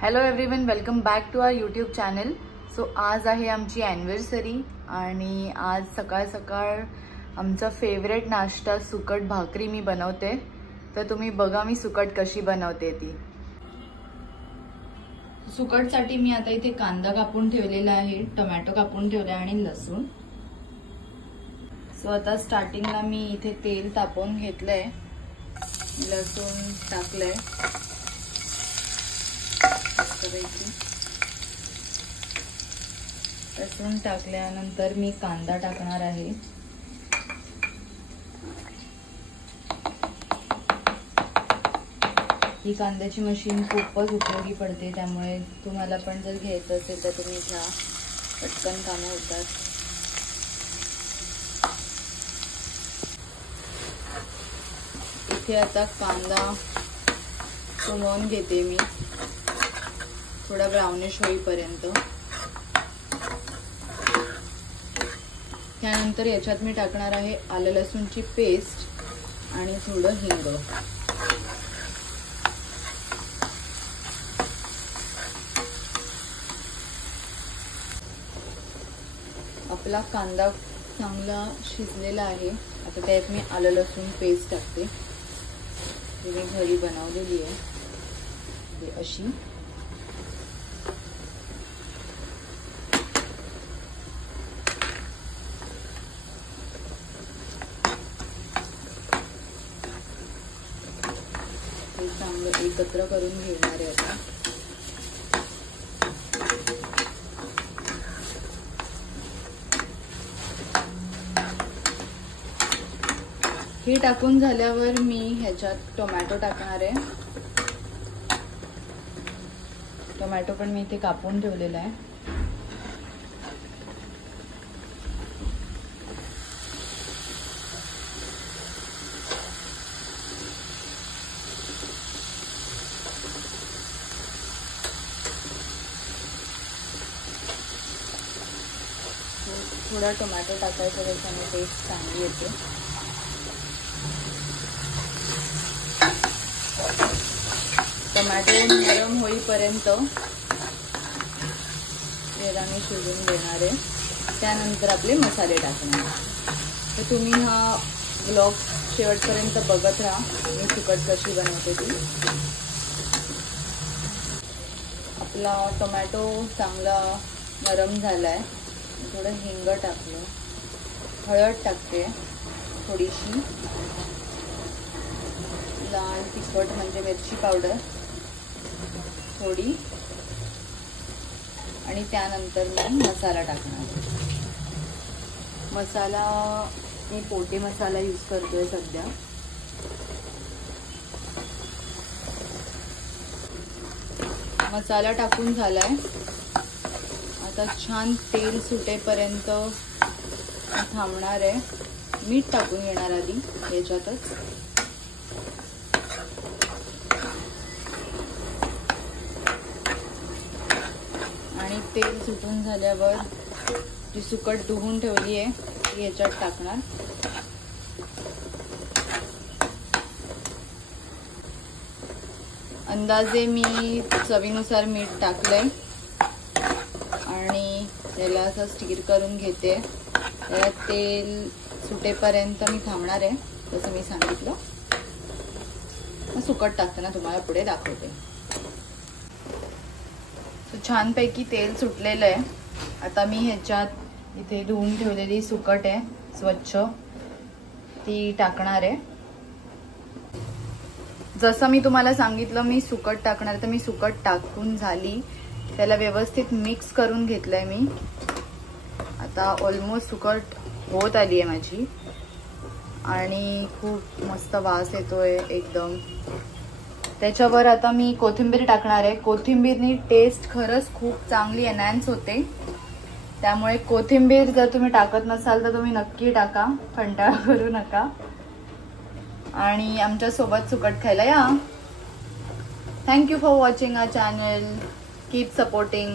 Hello everyone, welcome back to our YouTube channel. So आज आहे आमची ॲनिव्हर्सरी आणि आज सकाळ सकाळ आमचा फेवरेट नाश्ता सुकट भाकरी मी बनवते. तर तुम्ही बघा मी सुकट कशी बनवते ती. सुकटसाठी मी आता इथे कांदा कापून ठेवलेला आहे, टोमॅटो कापून ठेवला आणि लसूण. सो आता स्टार्टिंगला मी इथे तेल तापवून घेतलंय, लसूण टाकलंय. लसूण टाकल्यानंतर मी कांदा टाकणार आहे. ही कांद्याची मशीन खूपच उपयोगी पडते, त्यामुळे तुम्हाला पण जर घ्यायचं असेल तर तुम्ही घ्या, पटकन कामं होतात. इथे आता कांदा सुकवून घेते मी थोडा ब्राउनिश होईपर्यंत. त्यानंतर याच्यात मी टाकणार आहे आलं लसूणची पेस्ट आणि थोडं हिंग. आपला कांदा चांगला शिजलेला आहे. आता त्यात मी आलं लसूण पेस्ट टाकते, ती मी घरी बनवलेली आहे अशी. चांगलं एकत्र करून घेणार आहे आता. हे टाकून झाल्यावर मी ह्याच्यात टोमॅटो टाकणार आहे. टोमॅटो पण मी इथे कापून ठेवलेला आहे. थोडा टोमॅटो टाकायचा, त्याच्याने टेस्ट चांगली येते. टोमॅटो नरम होईपर्यंत याला मी शिजवून देणार आहे. त्यानंतर आपले मसाले टाकणार. तर तुम्ही हा व्लॉग शेवटपर्यंत बघत राहा, मी सुकट कशी बनवते ती. आपला टोमॅटो चांगला नरम झालाय. थोडं हिंग टाकलं, हळद टाकते थोडीशी, लाल तिखट म्हणजे मिरची पावडर थोडी, आणि त्यानंतर मी मसाला टाकणार. मसाला मी पोटे मसाला यूज करतोय सध्या. मसाला टाकून झालाय. आता छान तेल सुटेपर्यंत थांबणार आहे. मीठ टाकून घेणार आधी याच्यातच. आणि तेल सुटून झाल्यावर जी सुकट धुवून ठेवली आहे ती याच्यात टाकणार. अंदाजे मी चवीनुसार मीठ टाकलंय आणि त्याला असं स्टीर करून घेते. त्याला तेल सुटेपर्यंत मी थांबणार आहे, जसं मी सांगितलं. सुकट टाकताना तुम्हाला पुढे दाखवते. छानपैकी तेल सुटलेलं आहे. आता मी ह्याच्यात इथे धुवून ठेवलेली सुकट आहे स्वच्छ, ती टाकणार आहे. जसं मी तुम्हाला सांगितलं मी सुकट टाकणार, तर मी सुकट टाकून झाली. त्याला व्यवस्थित मिक्स करून घेतलंय मी. आता ऑलमोस्ट सुकट होत आली आहे माझी आणि खूप मस्त वास येतोय एकदम. त्याच्यावर आता मी कोथिंबीर टाकणार आहे. कोथिंबीरनी टेस्ट खरंच खूप चांगली एनहॅन्स होते, त्यामुळे कोथिंबीर जर तुम्ही टाकत नसाल तर तुम्ही नक्की टाका, कंटाळा करू नका. आणि आमच्या सोबत सुकट खायला या. Thank you for watching our channel. Keep supporting.